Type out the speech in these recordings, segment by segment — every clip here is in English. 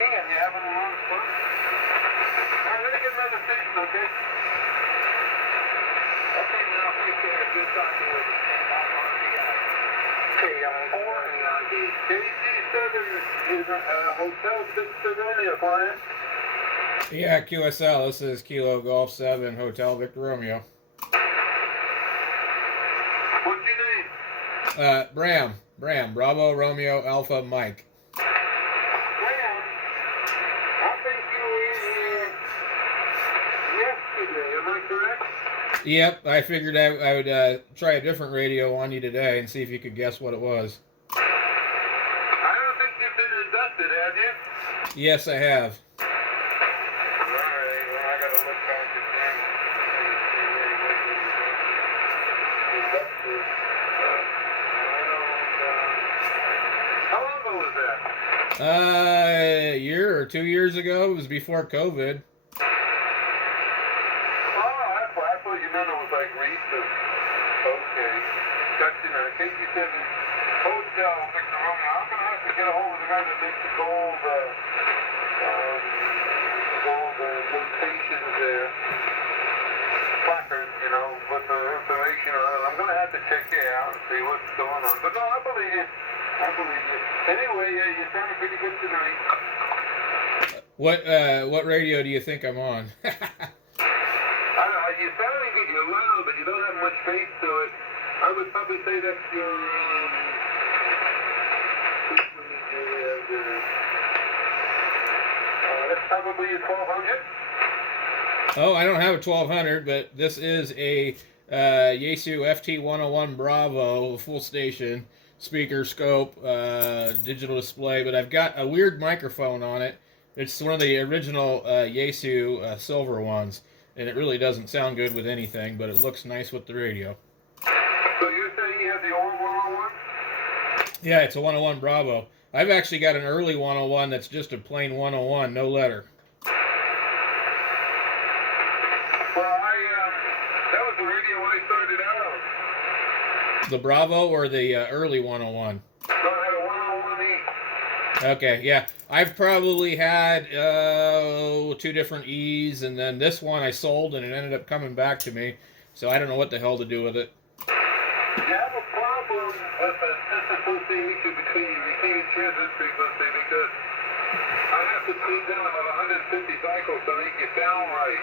And you having a lot of fun? Alright, let me get another station, okay? Okay, now, take care. Good talking with you. Okay, four and on the NC7 is Hotel 6 Romeo, client. Yeah, QSL, this is Kilo Golf 7, Hotel Victor Romeo. What's your name? Bram, Bravo, Romeo, Alpha, Mike. Bram, I think you were in here yesterday, am I correct? Yep, I figured I would try a different radio on you today and see if you could guess what it was. I don't think you've been inducted, have you? Yes, I have. How long ago was that? A year or 2 years ago. It was before COVID. Oh, I thought you meant it was like recent. Okay. Gotcha. I think you said Hotel Victor Romeo. I'm going to have to get a hold of the guy that makes the gold notations there. Placard, you know, with the information on it. I'm going to have to check it out and see what's going on. But no, I believe you. Anyway, you sounded pretty good tonight. What radio do you think I'm on? I don't know, you sounding good. You're loud, but you don't have much bass to it. I would probably say that's your. That's probably your 1200. Oh, I don't have a 1200, but this is a Yaesu ft101 Bravo, full station, speaker, scope, digital display, but I've got a weird microphone on it. It's one of the original Yaesu silver ones, and it really doesn't sound good with anything, but it looks nice with the radio. So you're saying you have the old 101? Yeah, it's a 101 Bravo. I've actually got an early 101 that's just a plain 101, no letter. That was the radio I started out on. The Bravo or the early 101? No, I had a 101E. Okay, yeah. I've probably had 2 different E's, and then this one I sold, and it ended up coming back to me. So I don't know what the hell to do with it. You have a problem with the disassociation between your receiving transmit frequency because I have to tweak down about 150 cycles to make you sound right.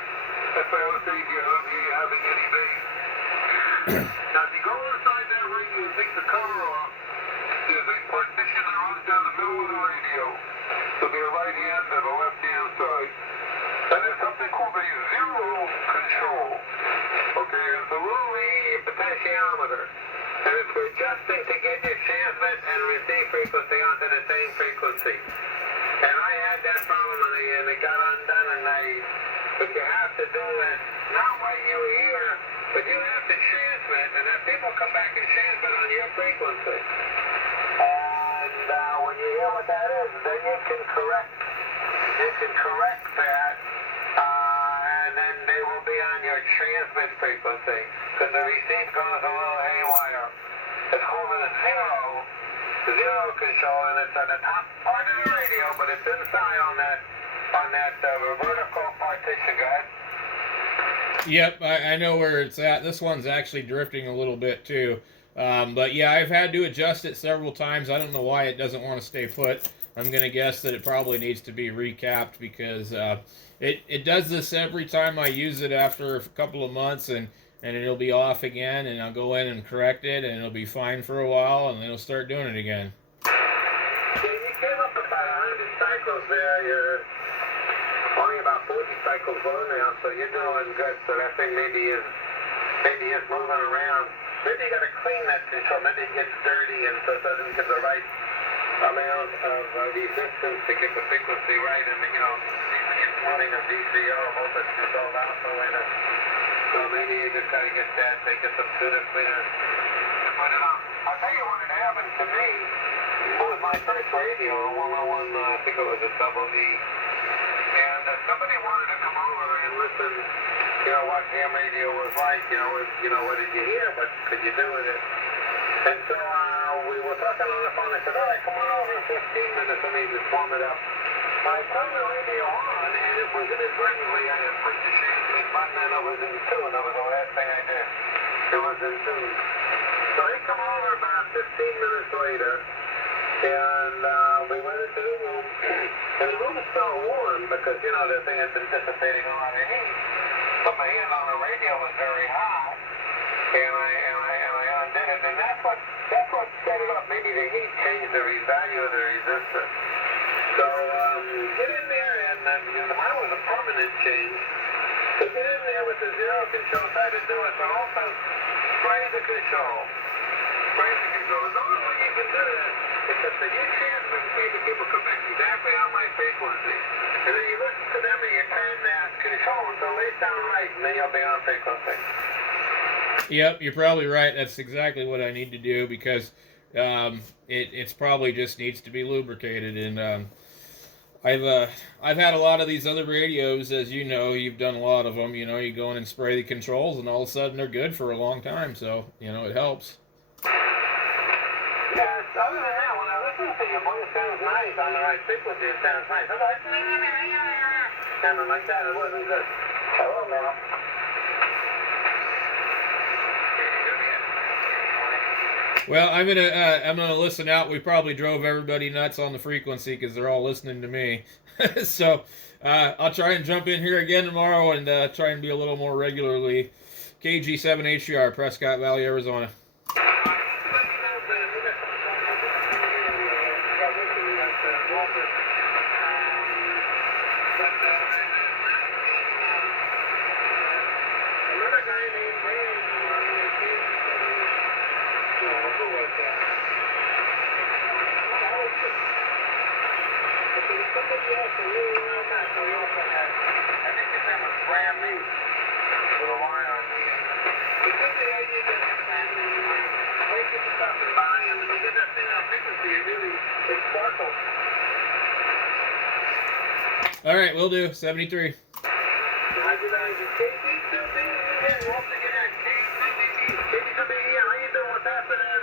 That's why I was saying you're having any bass. Now, if you go inside that radio and take the cover off, there's a partition that runs down the middle of the radio. There'll be a right hand and a left hand side. And there's something called a zero control. Okay, it's a little potentiometer. And it's for adjusting to get your transmit and receive frequency onto the same frequency. And I had that problem and it got undone but you have to do it not what you hear, but you have to transmit, and then people come back and transmit on your frequency. And when you hear what that is, then you can correct that, and then they will be on your transmit frequency, because the receive goes a little haywire. It's called a zero control, and it's on the top part of the radio, but it's inside on that vertical partition, guys. Yep, I know where it's at. This one's actually drifting a little bit too. But yeah, I've had to adjust it several times. I don't know why it doesn't want to stay put. I'm going to guess that it probably needs to be recapped because it does this every time I use it after a couple of months, and it'll be off again, and I'll go in and correct it, and it'll be fine for a while, and then it'll start doing it again. Yeah, you came up about 100 cycles there. You're only about 40 cycles on now, so you're doing good. So that thing maybe is moving around. Maybe you got to clean that control. Maybe it gets dirty and so it doesn't get the right amount of resistance to get the frequency right. And it's running a VCO, voltage controlled alpha winner. So maybe you just got to get that. They get some sooner cleaner. But I'll tell you what had happened to me. It was my first radio, a 101. I think it was a double D. And somebody wanted to come over and listen, what ham radio was like, what did you hear, but could you do it? And so we were talking on the phone. I said, all right, come on over in 15 minutes. Let me just warm it up. I turned the radio on, and it was inadvertently, I had pushed the champagne button, and it was in tune. That was the last thing I did. It was in tune. So they come over about 15 minutes later, and we went into the room, and the room was still warm because, you know, the thing had been dissipating a lot of heat. But my hand on the radio was very hot, and I undid it, and that's what set it up. Maybe the heat changed the value of the resistance. So get in there, and mine was a permanent change. So get in there with the zero control, try to do it, but also spray the control. Spray the control. The only way you can do this is if the enhancement maybe people come back exactly on my frequency. And then you listen to them and you turn that control until they sound right, and then you'll be on frequency. Yep, you're probably right. That's exactly what I need to do because it's probably just needs to be lubricated. And I've had a lot of these other radios, as you know. You've done a lot of them. You know, you go in and spray the controls, and all of a sudden they're good for a long time. So you know, it helps. Yeah, other than that, when I listen to you, it sounds nice on the right frequency. It sounds nice. I'm like, sounding like that. It wasn't good. Hello, Mal. Well, I'm gonna listen out. We probably drove everybody nuts on the frequency because they're all listening to me. So I'll try and jump in here again tomorrow and try and be a little more regularly. KG7HCR, Prescott Valley, Arizona. All right, we'll do 73. How you doing? What's happening?